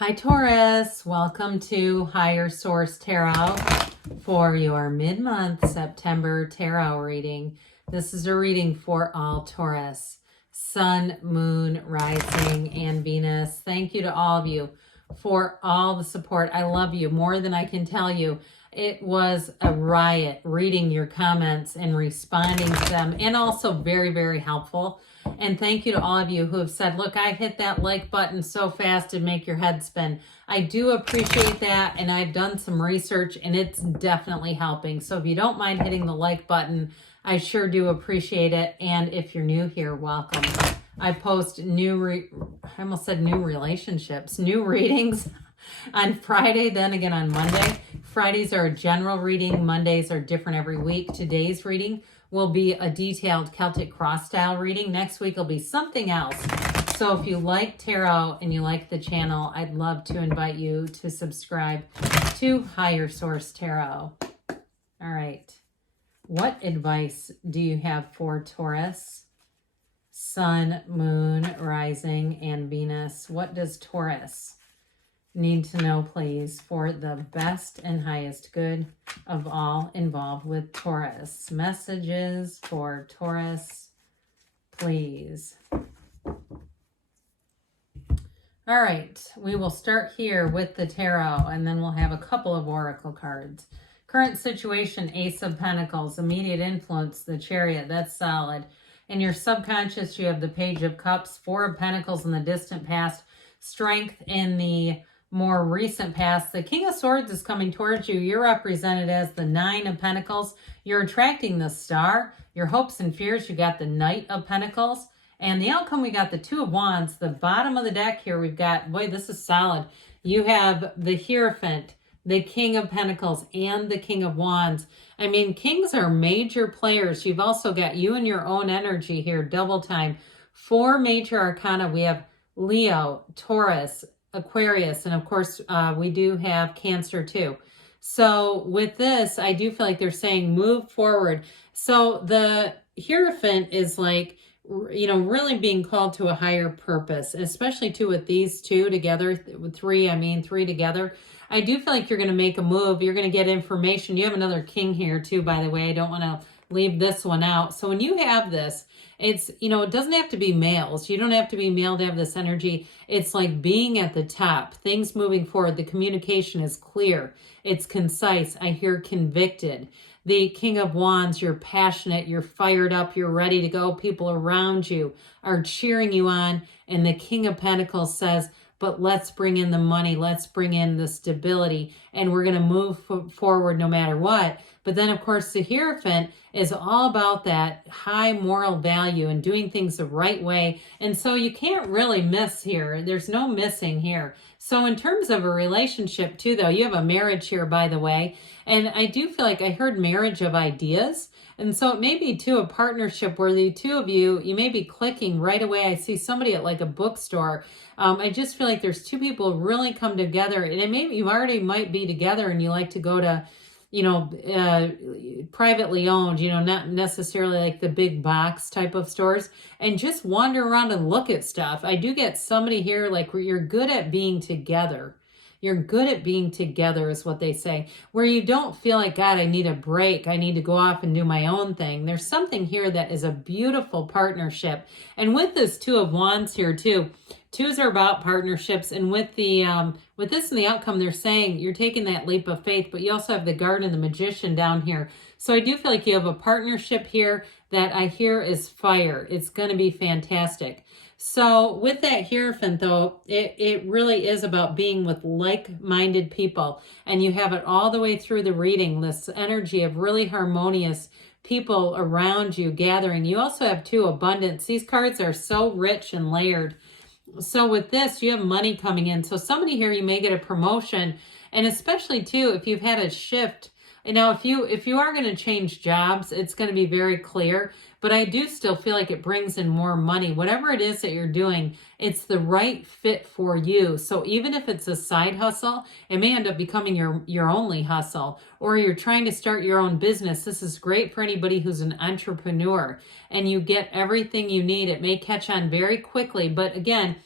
Hi Taurus, welcome to Higher Source Tarot for your mid-month September tarot reading. This is a reading for all Taurus, Sun, Moon, Rising, and Venus. Thank you to all of you for all the support. I love you more than I can tell you. It was a riot reading your comments and responding to them, and also very, very helpful. And thank you to all of you who have said, look, I hit that like button so fast it'd make your head spin. I do appreciate that, and I've done some research and it's definitely helping. So if you don't mind hitting the like button, I sure do appreciate it. And if you're new here, welcome. I post new readings on Friday, then again on Monday. Fridays are a general reading. Mondays are different every week. Today's reading will be a detailed Celtic cross style reading. Next week will be something else. So if you like tarot and you like the channel, I'd love to invite you to subscribe to Higher Source Tarot. All right. What advice do you have for Taurus? Sun, Moon, Rising, and Venus. What does Taurus need to know, please, for the best and highest good of all involved with Taurus? Messages for Taurus, please. All right, we will start here with the tarot, and then we'll have a couple of oracle cards. Current situation, Ace of Pentacles. Immediate influence, the Chariot. That's solid. In your subconscious, you have the Page of Cups, Four of Pentacles in the distant past, Strength in the more recent past. The King of Swords is coming towards you. You're represented as the Nine of Pentacles. You're attracting the Star. Your hopes and fears, you got the Knight of Pentacles. And the outcome, we got the Two of Wands. The bottom of the deck here, we've got, boy, this is solid. You have the Hierophant, the King of Pentacles, and the King of Wands. I mean, kings are major players. You've also got you and your own energy here, double time. Four major arcana. We have Leo, Taurus, Aquarius, and of course, we do have Cancer too. So with this, I do feel like they're saying move forward. So the Hierophant is like, you know, really being called to a higher purpose, especially too with these two together, with three together. I do feel like you're going to make a move. You're going to get information. You have another king here too, by the way. I don't want to leave this one out. So when you have this, it's, you know, it doesn't have to be males. You don't have to be male to have this energy. It's like being at the top, things moving forward. The communication is clear. It's concise. I hear convicted. The King of Wands, you're passionate, you're fired up, you're ready to go. People around you are cheering you on. And the King of Pentacles says, but let's bring in the money. Let's bring in the stability. And we're going to move forward no matter what. But then, of course, the Hierophant is all about that high moral value and doing things the right way. And so you can't really miss here. There's no missing here. So in terms of a relationship too, though, you have a marriage here, by the way. And I do feel like I heard marriage of ideas. And so it may be too a partnership where the two of you, you may be clicking right away. I see somebody at like a bookstore. I just feel like there's two people who really come together, and it maybe you already might be together and you like to go to, you know, privately owned, you know, not necessarily like the big box type of stores, and just wander around and look at stuff. I do get somebody here like where you're good at being together. You're good at being together is what they say, where you don't feel like, God, I need a break. I need to go off and do my own thing. There's something here that is a beautiful partnership. And with this Two of Wands here too, twos are about partnerships. And with the with this and the outcome, they're saying you're taking that leap of faith, but you also have the Garden and the Magician down here. So I do feel like you have a partnership here that I hear is fire. It's going to be fantastic. So with that Hierophant, though, it really is about being with like-minded people. And you have it all the way through the reading, this energy of really harmonious people around you gathering. You also have too abundance. These cards are so rich and layered. So with this, you have money coming in. So somebody here, you may get a promotion. And especially too, if you've had a shift. And now if you are going to change jobs, it's going to be very clear. But I do still feel like it brings in more money. Whatever it is that you're doing, it's the right fit for you. So even if it's a side hustle, it may end up becoming your only hustle. Or you're trying to start your own business. This is great for anybody who's an entrepreneur. And you get everything you need. It may catch on very quickly. But again,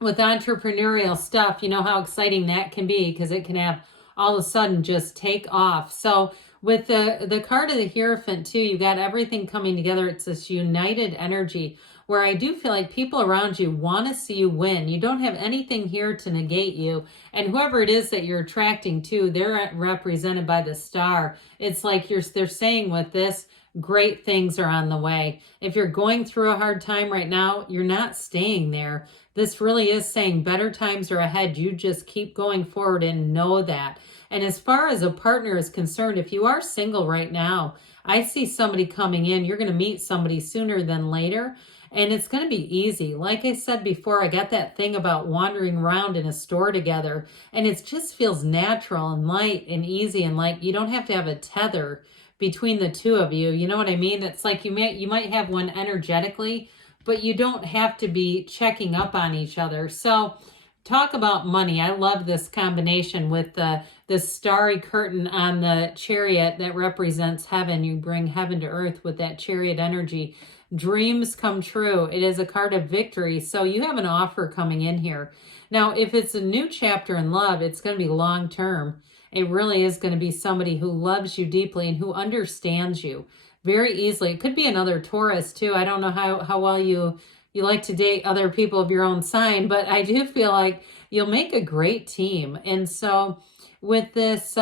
with entrepreneurial stuff, you know how exciting that can be because it can have all of a sudden just take off. So with the card of the Hierophant too, you got everything coming together. It's this united energy where I do feel like people around you want to see you win. You don't have anything here to negate you. And whoever it is that you're attracting to, they're represented by the star. It's like they're saying with this, great things are on the way. If you're going through a hard time right now, you're not staying there. This really is saying better times are ahead. You just keep going forward and know that. And as far as a partner is concerned, if you are single right now, I see somebody coming in. You're going to meet somebody sooner than later. And it's going to be easy. Like I said before, I got that thing about wandering around in a store together. And it just feels natural and light and easy. And like you don't have to have a tether between the two of you. You know what I mean? It's like you might have one energetically, but you don't have to be checking up on each other. So talk about money. I love this combination with this starry curtain on the chariot that represents heaven. You bring heaven to earth with that chariot energy. Dreams come true. It is a card of victory. So you have an offer coming in here. Now, if it's a new chapter in love, it's going to be long term. It really is going to be somebody who loves you deeply and who understands you very easily. It could be another Taurus too. I don't know how well you like to date other people of your own sign, but I do feel like you'll make a great team. And so with this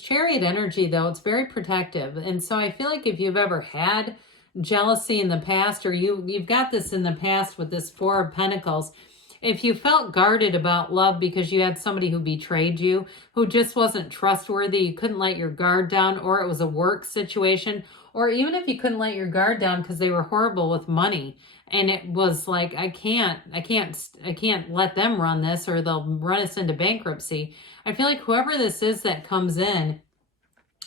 chariot energy though, it's very protective. And so I feel like if you've ever had jealousy in the past, or you've got this in the past with this Four of Pentacles, if you felt guarded about love because you had somebody who betrayed you, who just wasn't trustworthy, you couldn't let your guard down, or it was a work situation, or even if you couldn't let your guard down because they were horrible with money, and it was like, I can't let them run this or they'll run us into bankruptcy. I feel like whoever this is that comes in,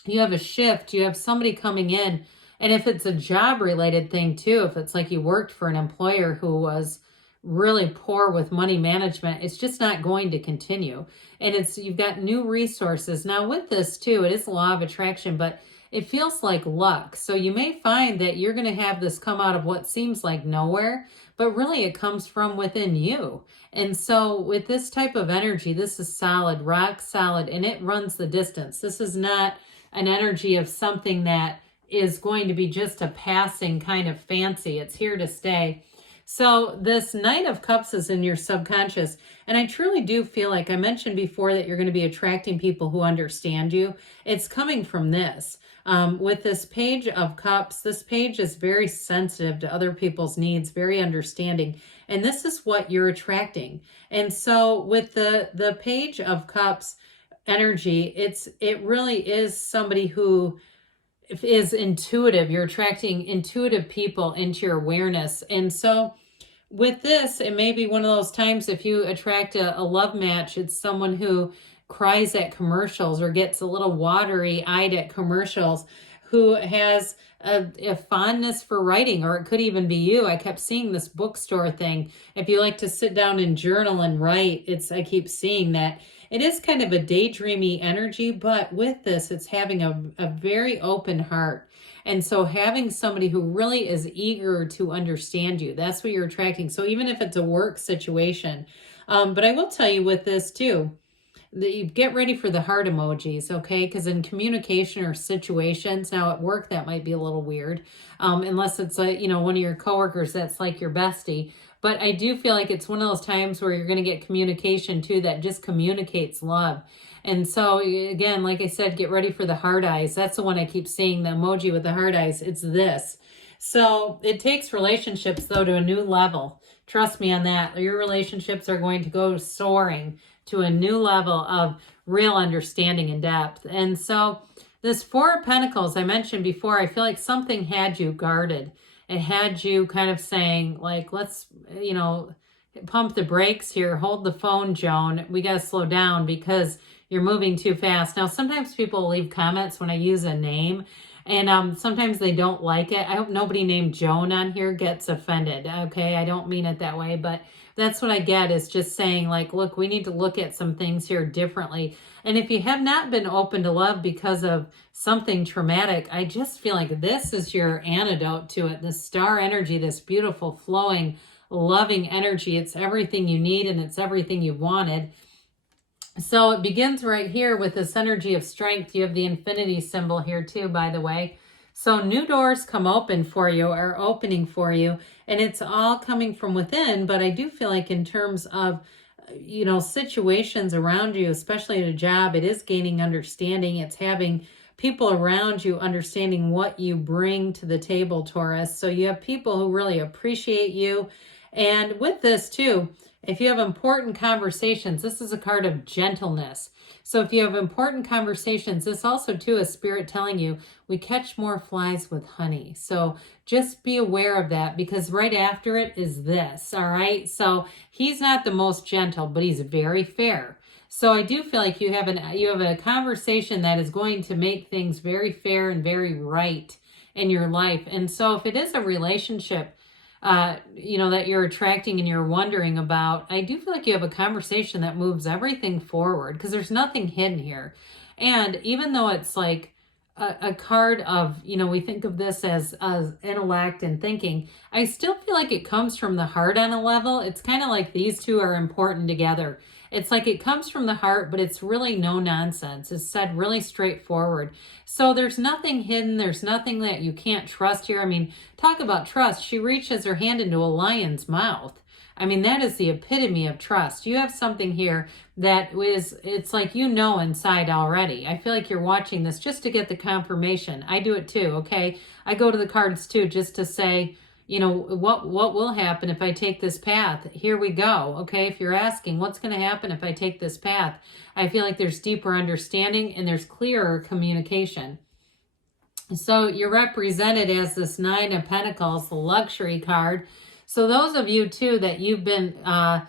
you have a shift, you have somebody coming in, and if it's a job related thing too, if it's like you worked for an employer who was really poor with money management, it's just not going to continue. And you've got new resources. Now with this too, it is law of attraction, but it feels like luck. So you may find that you're going to have this come out of what seems like nowhere, but really it comes from within you. And so with this type of energy, this is solid, rock solid, and it runs the distance. This is not an energy of something that is going to be just a passing kind of fancy. It's here to stay. So this Knight of Cups is in your subconscious. And I truly do feel like I mentioned before that you're going to be attracting people who understand you. It's coming from this. With this Page of Cups, this page is very sensitive to other people's needs, very understanding. And this is what you're attracting. And so with the Page of Cups energy, it really is somebody who is intuitive. You're attracting intuitive people into your awareness. And so with this, it may be one of those times if you attract a love match, it's someone who cries at commercials or gets a little watery-eyed at commercials, who has a fondness for writing, or it could even be you. I kept seeing this bookstore thing. If you like to sit down and journal and write, I keep seeing that. It is kind of a daydreamy energy, but with this, it's having a very open heart. And so having somebody who really is eager to understand you, that's what you're attracting. So even if it's a work situation, but I will tell you with this too, that you get ready for the heart emojis, okay? Because in communication or situations, now at work, that might be a little weird, unless it's one of your coworkers that's like your bestie. But I do feel like it's one of those times where you're going to get communication too that just communicates love. And so again, like I said, get ready for the heart eyes. That's the one I keep seeing, the emoji with the heart eyes. It's this. So it takes relationships though to a new level. Trust me on that. Your relationships are going to go soaring to a new level of real understanding and depth. And so this Four of Pentacles, I mentioned before, I feel like something had you guarded. It had you kind of saying, like, let's, pump the brakes here. Hold the phone, Joan. We got to slow down because you're moving too fast. Now, sometimes people leave comments when I use a name, and sometimes they don't like it. I hope nobody named Joan on here gets offended, okay? I don't mean it that way, but that's what I get, is just saying, like, look, we need to look at some things here differently. And if you have not been open to love because of something traumatic, I just feel like this is your antidote to it. The star energy, this beautiful flowing loving energy. It's everything you need and it's everything you wanted. So it begins right here with this energy of strength. You have the infinity symbol here too, by the way. So new doors come open for you, are opening for you, and it's all coming from within. But I do feel like in terms of, you know, situations around you, especially at a job, it is gaining understanding. It's having people around you understanding what you bring to the table, Taurus. So you have people who really appreciate you. And with this too, if you have important conversations, this is a card of gentleness. So if you have important conversations, this also too is Spirit telling you, we catch more flies with honey. So just be aware of that, because right after it is this, all right? So he's not the most gentle, but he's very fair. So I do feel like you have a conversation that is going to make things very fair and very right in your life. And so if it is a relationship, you know, that you're attracting and you're wondering about, I do feel like you have a conversation that moves everything forward, because there's nothing hidden here. And even though it's like a card of, you know, we think of this as intellect and thinking, I still feel like it comes from the heart on a level. It's kind of like these two are important together. It's like it comes from the heart, but it's really no nonsense. It's said really straightforward. So there's nothing hidden. There's nothing that you can't trust here. I mean, talk about trust. She reaches her hand into a lion's mouth. I mean, that is the epitome of trust. You have something here that is, it's like, you know, inside already. I feel like you're watching this just to get the confirmation. I do it too, okay? I go to the cards too, just to say, you know, what will happen if I take this path? Here we go. Okay, if you're asking what's going to happen if I take this path, I feel like there's deeper understanding and there's clearer communication. So you're represented as this Nine of Pentacles, the luxury card. So those of you too that you've been a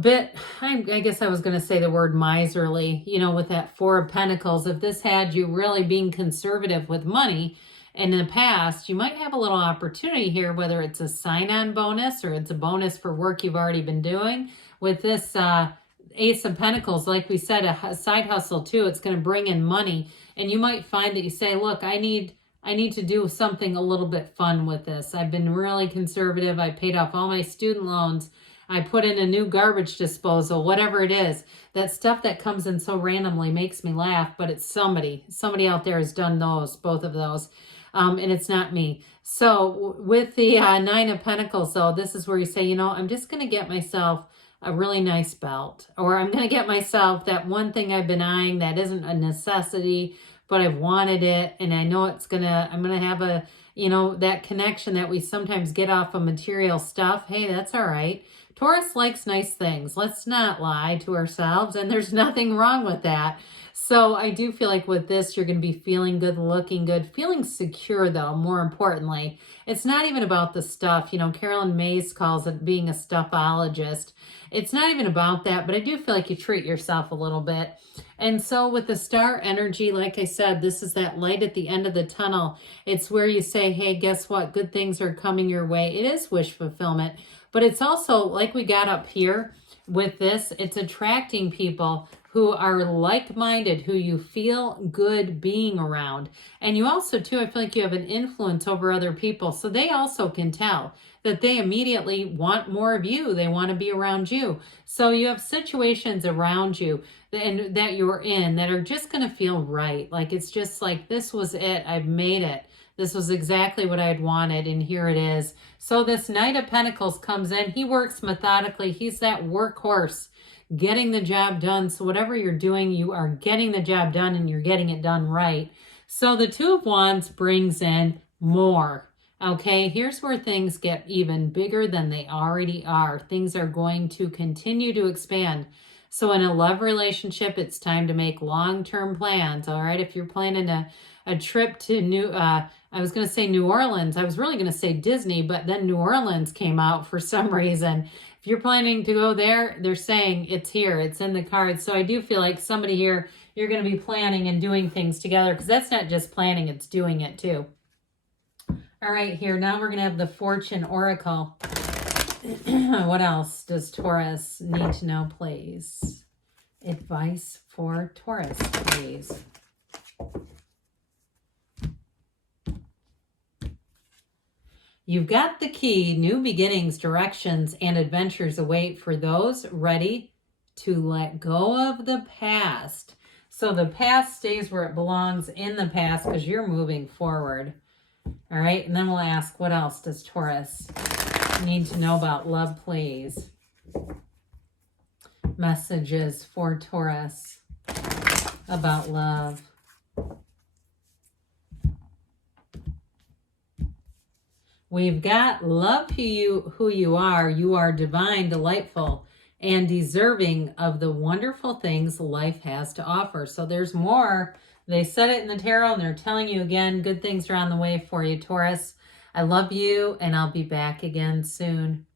bit, I guess I was going to say the word miserly, you know, with that Four of Pentacles, if this had you really being conservative with money, in the past, you might have a little opportunity here, whether it's a sign-on bonus or it's a bonus for work you've already been doing. With this Ace of Pentacles, like we said, a side hustle too, it's going to bring in money. And you might find that you say, look, I need to do something a little bit fun with this. I've been really conservative. I paid off all my student loans. I put in a new garbage disposal, whatever it is. That stuff that comes in so randomly makes me laugh, but it's somebody out there has done those, both of those. And it's not me. So with the Nine of Pentacles, though, this is where you say, you know, I'm just going to get myself a really nice belt, or I'm going to get myself that one thing I've been eyeing that isn't a necessity, but I've wanted it. And I know I'm going to have a, you know, that connection that we sometimes get off of material stuff. Hey, that's all right. Taurus likes nice things. Let's not lie to ourselves. And there's nothing wrong with that. So I do feel like with this, you're going to be feeling good, looking good, feeling secure, though, more importantly. It's not even about the stuff. You know, Carolyn Mays calls it being a stuffologist. It's not even about that, but I do feel like you treat yourself a little bit. And so with the star energy, like I said, this is that light at the end of the tunnel. It's where you say, hey, guess what? Good things are coming your way. It is wish fulfillment, but it's also like we got up here with this, it's attracting people who are like-minded, who you feel good being around. And you also, too, I feel like you have an influence over other people. So they also can tell that they immediately want more of you. They want to be around you. So you have situations around you that you're in that are just going to feel right. Like it's just like, this was it. I've made it. This was exactly what I had wanted, and here it is. So this Knight of Pentacles comes in. He works methodically. He's that workhorse, getting the job done. So whatever you're doing, you are getting the job done, and you're getting it done right. So the Two of Wands brings in more. Okay, here's where things get even bigger than they already are. Things are going to continue to expand. So in a love relationship, it's time to make long-term plans, all right? If you're planning a trip to I was going to say New Orleans. I was really going to say Disney, but then New Orleans came out for some reason. If you're planning to go there, they're saying it's here. It's in the cards. So I do feel like somebody here, you're going to be planning and doing things together, because that's not just planning, it's doing it too. All right, here, now we're going to have the Fortune Oracle. What else does Taurus need to know, please? Advice for Taurus, please. You've got the key. New beginnings, directions, and adventures await for those ready to let go of the past. So the past stays where it belongs in the past because you're moving forward. All right, and then we'll ask, what else does Taurus need to know about love, please? Messages for Taurus about love. We've got love who you are. You are divine, delightful, and deserving of the wonderful things life has to offer. So there's more. They said it in the tarot, and they're telling you again, good things are on the way for you, Taurus. I love you, and I'll be back again soon.